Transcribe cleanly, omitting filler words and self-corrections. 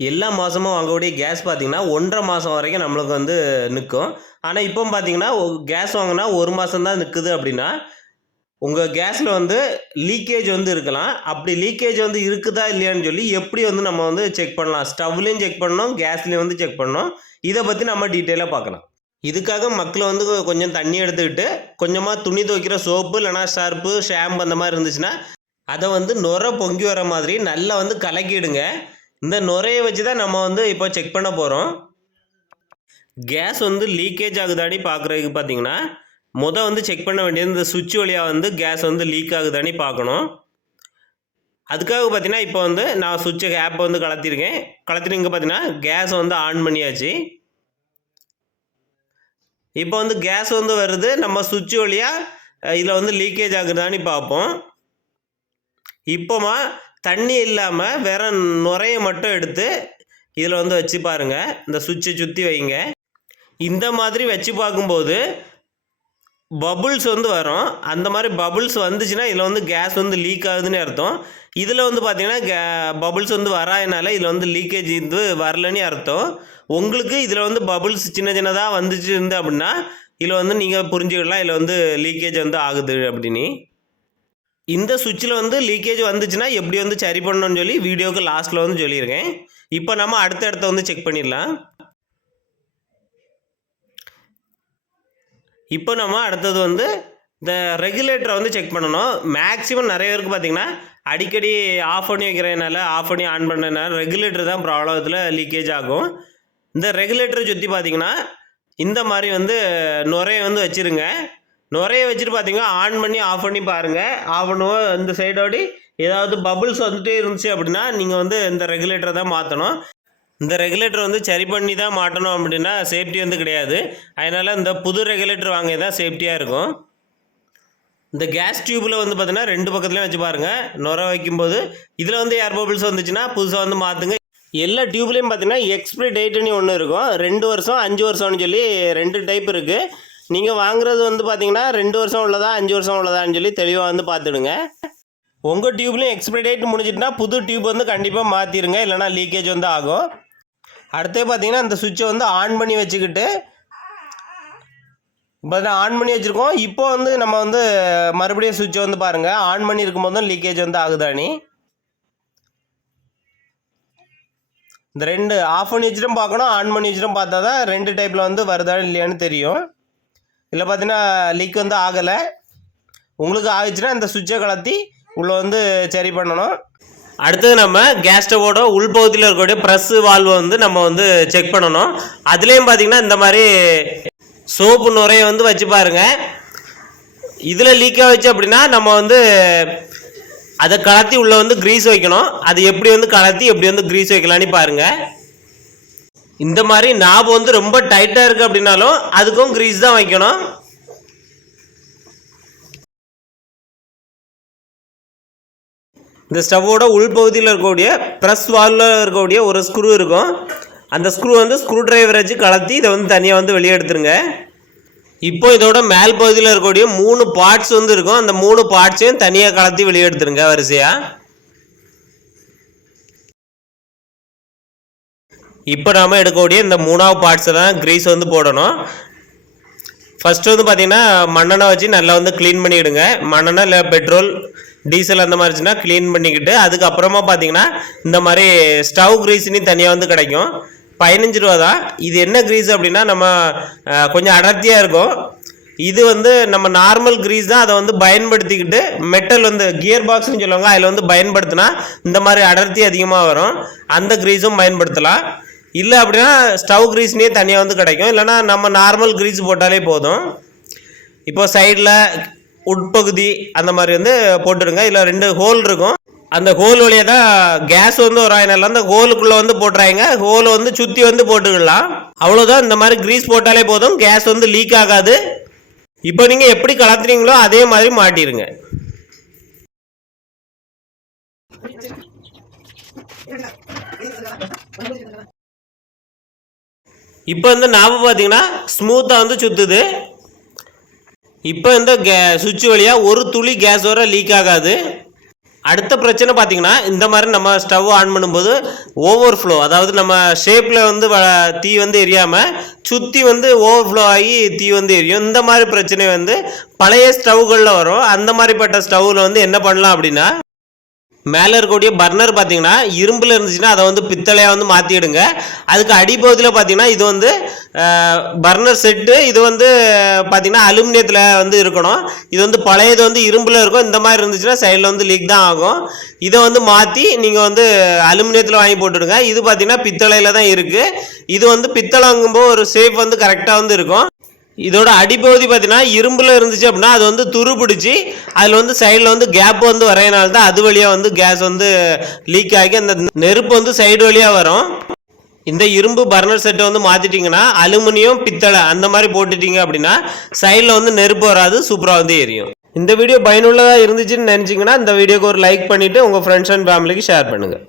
எல்லா மாதமும் வாங்கக்கூடிய கேஸ் பார்த்திங்கன்னா 1.5 மாதம் வரைக்கும் நம்மளுக்கு வந்து நிற்கும். ஆனால் இப்போ பார்த்திங்கன்னா கேஸ் வாங்கினா 1 மாதம் தான் நிற்குது அப்படின்னா உங்கள் கேஸில் வந்து லீக்கேஜ் வந்து இருக்கலாம். அப்படி லீக்கேஜ் வந்து இருக்குதா இல்லையான்னு சொல்லி எப்படி வந்து நம்ம வந்து செக் பண்ணலாம்? ஸ்டவ்லேயும் செக் பண்ணணும், கேஸ்லேயும் வந்து செக் பண்ணணும். இதை பற்றி நம்ம டீட்டெயிலாக பார்க்கலாம். இதுக்காக மக்கள் வந்து கொஞ்சம் தண்ணி எடுத்துக்கிட்டு கொஞ்சமாக துணி துவைக்கிற சோப்பு இல்லைனா சர்ப்பு ஷாம்பு அந்த மாதிரி இருந்துச்சுன்னா அதை வந்து நுரை பொங்கி வர மாதிரி நல்லா வந்து கலக்கிடுங்க. இந்த நுரையை வச்சு தான் நம்ம வந்து இப்போ செக் பண்ண போகிறோம். கேஸ் வந்து லீக்கேஜ் ஆகுதாடி பார்க்குறதுக்கு பார்த்தீங்கன்னா வந்து செக் பண்ண வேண்டியது இந்த சுவிட்ச் வழியாக வந்து கேஸ் வந்து லீக் ஆகுதானே பார்க்கணும். அதுக்காக பார்த்தீங்கன்னா இப்போ வந்து நான் சுவிட்சை ஆப்பை வந்து கலத்திருக்கேன். இங்கே பார்த்தீங்கன்னா கேஸ் வந்து ஆன் பண்ணியாச்சு. இப்போ வந்து கேஸ் வந்து வருது. நம்ம சுவிட்ச் வழியாக இதில் வந்து லீக்கேஜ் ஆகுதான்னு பார்ப்போம். இப்போமா தண்ணி இல்லாமல் வேற நுரையை மட்டும் எடுத்து இதில் வந்து வச்சு பாருங்கள். இந்த சுவிட்சை சுற்றி வைங்க. இந்த மாதிரி வச்சு பார்க்கும்போது பபுள்ஸ் வந்து வரும். அந்த மாதிரி பபுள்ஸ் வந்துச்சுன்னா இதில் வந்து கேஸ் வந்து லீக் ஆகுதுன்னு அர்த்தம். இதில் வந்து பார்த்திங்கன்னா பபுள்ஸ் வந்து வராதனால இதில் வந்து லீக்கேஜ் இது வரலன்னு அர்த்தம். உங்களுக்கு இதில் வந்து பபுள்ஸ் சின்ன சின்னதாக வந்துச்சு இருந்து அப்படின்னா இதில் வந்து நீங்கள் புரிஞ்சுக்கலாம் இதில் வந்து லீக்கேஜ் வந்து ஆகுது அப்படின்னு. இந்த சுவிட்சில் வந்து லீக்கேஜ் வந்துச்சுன்னா எப்படி வந்து சரி பண்ணணும்னு சொல்லி வீடியோக்கு லாஸ்ட்டில் வந்து சொல்லியிருக்கேன். இப்போ நம்ம அடுத்த இடத்த வந்து செக் பண்ணிடலாம். இப்போ நம்ம அடுத்தது வந்து இந்த ரெகுலேட்டரை வந்து செக் பண்ணணும். மேக்ஸிமம் நிறைய பேருக்கு பார்த்திங்கன்னா அடிக்கடி ஆஃப் பண்ணி வைக்கிறதுனால ஆஃப் பண்ணி ஆன் பண்ணுறதுனால ரெகுலேட்டர் தான் ப்ராப்ளம் இதில் லீக்கேஜ் ஆகும். இந்த ரெகுலேட்டரை சுற்றி பார்த்திங்கன்னா இந்த மாதிரி வந்து நுரையை வந்து வச்சுருங்க. நுரையை வச்சுட்டு பார்த்திங்கன்னா ஆன் பண்ணி ஆஃப் பண்ணி பாருங்கள். ஆஃப் பண்ணுவோம் இந்த சைடோடி ஏதாவது பபுள்ஸ் வந்துகிட்டே இருந்துச்சு அப்படின்னா நீங்கள் வந்து இந்த ரெகுலேட்டரை தான் மாற்றணும். இந்த ரெகுலேட்டர் வந்து சரி பண்ணி தான் மாட்டணும் அப்படின்னா சேஃப்டி வந்து கிடையாது. அதனால் இந்த புது ரெகுலேட்டர் வாங்க தான் சேஃப்டியாக இருக்கும். இந்த கேஸ் டியூப்பில் வந்து பார்த்தீங்கன்னா 2 பக்கத்துலேயும் வச்சு பாருங்கள். நுரை வைக்கும்போது இதில் வந்து ஏர் பபிள்ஸ் வந்துச்சுன்னா புதுசாக வந்து மாற்றுங்க. எல்லா டியூப்லேயும் பார்த்தீங்கன்னா எக்ஸ்பிரி டேட்டுன்னு ஒன்று இருக்கும். 2 வருஷம் 5 வருஷம்னு சொல்லி 2 டைப் இருக்குது. நீங்கள் வாங்குறது வந்து பார்த்தீங்கன்னா 2 வருஷம் உள்ளதா 5 வருஷம் உள்ளதான்னு சொல்லி தெளிவாக வந்து பார்த்துடுங்க. உங்கள் டியூப்லேயும் எக்ஸ்பிரி டேட் முடிஞ்சிட்டுனா புது டியூப் வந்து கண்டிப்பாக மாற்றிடுங்க, இல்லைனா லீக்கேஜ் வந்து ஆகும். அடுத்து பார்த்தீங்கன்னா இந்த சுவிட்சை வந்து ஆன் பண்ணி வச்சுக்கிட்டு இப்போ ஆன் பண்ணி வச்சுருக்கோம். இப்போ வந்து நம்ம வந்து மறுபடியும் சுவிட்சை வந்து பாருங்கள். ஆன் பண்ணி இருக்கும்போதும் லீக்கேஜ் வந்து ஆகுதானே. இந்த 2 ஆஃப் பண்ணி வச்சுட்டும் பார்க்கணும், ஆன் பண்ணி வச்சுட்டும் பார்த்தா தான் 2 டைப்பில் வந்து வருதா இல்லையான்னு தெரியும். இல்லை பார்த்தீங்கன்னா லீக் வந்து ஆகலை. உங்களுக்கு ஆகிடுச்சுன்னா இந்த சுவிட்சை கலத்தி உள்ளே வந்து சரி பண்ணணும். அடுத்தது நம்ம கேஸ் ஸ்டவோட உள்பகுதியில் இருக்கக்கூடிய ப்ரெஸ்ஸு வால்வை வந்து நம்ம வந்து செக் பண்ணணும். அதுலேயும் பார்த்திங்கன்னா இந்த மாதிரி சோப்பு நுரையை வந்து வச்சு பாருங்கள். இதில் லீக்காக வச்சு அப்படின்னா நம்ம வந்து அதை கலத்தி உள்ளே வந்து க்ரீஸ் வைக்கணும். அது எப்படி வந்து கலத்தி எப்படி வந்து க்ரீஸ் வைக்கலான்னு பாருங்கள். இந்த மாதிரி நாபு வந்து ரொம்ப டைட்டாக இருக்குது அப்படின்னாலும் அதுக்கும் க்ரீஸ் தான் வைக்கணும். இந்த ஸ்டவ்வோட உள்பகுதியில் இருக்கக்கூடிய ப்ரெஸ் வால்வில் இருக்கக்கூடிய ஒரு ஸ்க்ரூ இருக்கும். அந்த ஸ்க்ரூ வந்து ஸ்க்ரூ டிரைவர் வச்சு கலத்தி இதை வந்து தனியாக வந்து வெளியே எடுத்துருங்க. இப்போ இதோட மேல் பகுதியில் இருக்கக்கூடிய 3 பார்ட்ஸ் வந்து இருக்கும். அந்த 3 பார்ட்ஸையும் தனியாக கலத்தி வெளியே எடுத்துருங்க வரிசையாக. இப்போ நாம் எடுக்கக்கூடிய இந்த 3ஆவது பார்ட்ஸை தான் க்ரீஸ் வந்து போடணும். ஃபஸ்ட்டு வந்து பார்த்திங்கன்னா மண்ணெண்ணெய் வச்சு நல்லா வந்து க்ளீன் பண்ணிவிடுங்க. மண்ணெண்ணெய் இல்லை பெட்ரோல் டீசல் அந்த மாதிரிச்சுன்னா க்ளீன் பண்ணிக்கிட்டு அதுக்கப்புறமா பார்த்திங்கன்னா இந்த மாதிரி ஸ்டவ் க்ரீஸ்னு தனியாக வந்து கிடைக்கும். 15 ரூபா தான். இது என்ன க்ரீஸ் அப்படின்னா நம்ம கொஞ்சம் அடர்த்தியாக இருக்கும். இது வந்து நம்ம நார்மல் க்ரீஸ் தான். அதை வந்து பயன்படுத்திக்கிட்டு மெட்டல் வந்து கியர் பாக்ஸ்னு சொல்லுவாங்க, அதில் வந்து பயன்படுத்தினா இந்த மாதிரி அடர்த்தி அதிகமாக வரும். அந்த க்ரீஸும் பயன்படுத்தலாம். இல்லை அப்படின்னா ஸ்டவ் க்ரீஸ்னே தனியாக வந்து கிடைக்கும். இல்லைனா நம்ம நார்மல் க்ரீஸ் போட்டாலே போதும். இப்போ சைடில் உட்பகுதி அந்த மாதிரி வந்து போட்டுடுங்க. இதில் 2 ஹோல் இருக்கும். அந்த ஹோல் வழியாக தான் கேஸ் வந்து வராயினால அந்த ஹோலுக்குள்ளே வந்து போட்டுறாங்க. ஹோலை வந்து சுற்றி வந்து போட்டுக்கலாம். அவ்வளோதான். இந்த மாதிரி க்ரீஸ் போட்டாலே போதும், கேஸ் வந்து லீக் ஆகாது. இப்போ நீங்கள் எப்படி கலத்துறீங்களோ அதே மாதிரி மாட்டிடுங்க. இப்போ இந்த நாபு பார்த்தீங்கன்னா ஸ்மூத்தாக வந்து சுற்றுது. இப்போ இந்த சுவிட்ச் வழியாக ஒரு துளி கேஸ் வர லீக் ஆகாது. அடுத்த பிரச்சனை பார்த்தீங்கன்னா இந்த மாதிரி நம்ம ஸ்டவ் ஆன் பண்ணும்போது ஓவர்ஃப்ளோ, அதாவது நம்ம ஷேப்பில் வந்து தீ வந்து எரியாமல் சுற்றி வந்து ஓவர்ஃப்ளோ ஆகி தீ வந்து எரியும். இந்த மாதிரி பிரச்சனை வந்து பழைய ஸ்டவ்களில் வரும். அந்த மாதிரிப்பட்ட ஸ்டவ்வில் வந்து என்ன பண்ணலாம் அப்படின்னா, மேலே இருக்கக்கூடிய பர்னர் பார்த்தீங்கன்னா இரும்பில் இருந்துச்சுன்னா அதை வந்து பித்தளையாக வந்து மாற்றிடுங்க. அதுக்கு அடிப்பகுதியில் பார்த்தீங்கன்னா இது வந்து பர்னர் செட்டு, இது வந்து பார்த்தீங்கன்னா அலுமினியத்தில் வந்து இருக்கணும். இது வந்து பழையது வந்து இரும்பில் இருக்கும். இந்த மாதிரி இருந்துச்சுன்னா சைடில் வந்து லீக் தான் ஆகும். இதை வந்து மாற்றி நீங்கள் வந்து அலுமினியத்தில் வாங்கி போட்டுடுங்க. இது பார்த்தீங்கன்னா பித்தளையில் தான் இருக்குது. இது வந்து பித்தளைங்கும்போது ஒரு ஷேப் வந்து கரெக்டாக வந்து இருக்கும். இதோட அடிப்பகுதி பார்த்தீங்கன்னா இரும்பில் இருந்துச்சு அப்படின்னா அது வந்து துரு பிடிச்சி அதில் வந்து சைடில் வந்து கேப் வந்து வரையினால தான் அது வழியாக வந்து கேஸ் வந்து லீக் ஆகி அந்த நெருப்பு வந்து சைடு வழியாக வரும். இந்த இரும்பு பர்னர் செட்டை வந்து மாற்றிட்டிங்கன்னா அலுமினியம் பித்தளை அந்த மாதிரி போட்டுட்டீங்க அப்படின்னா சைடில் வந்து நெருப்பு வராது, சூப்பராக வந்து எரியும். இந்த வீடியோ பயனுள்ளதாக இருந்துச்சுன்னு நினச்சிங்கன்னா இந்த வீடியோக்கு ஒரு லைக் பண்ணிவிட்டு உங்கள் ஃப்ரெண்ட்ஸ் அண்ட் ஃபேமிலிக்கு ஷேர் பண்ணுங்கள்.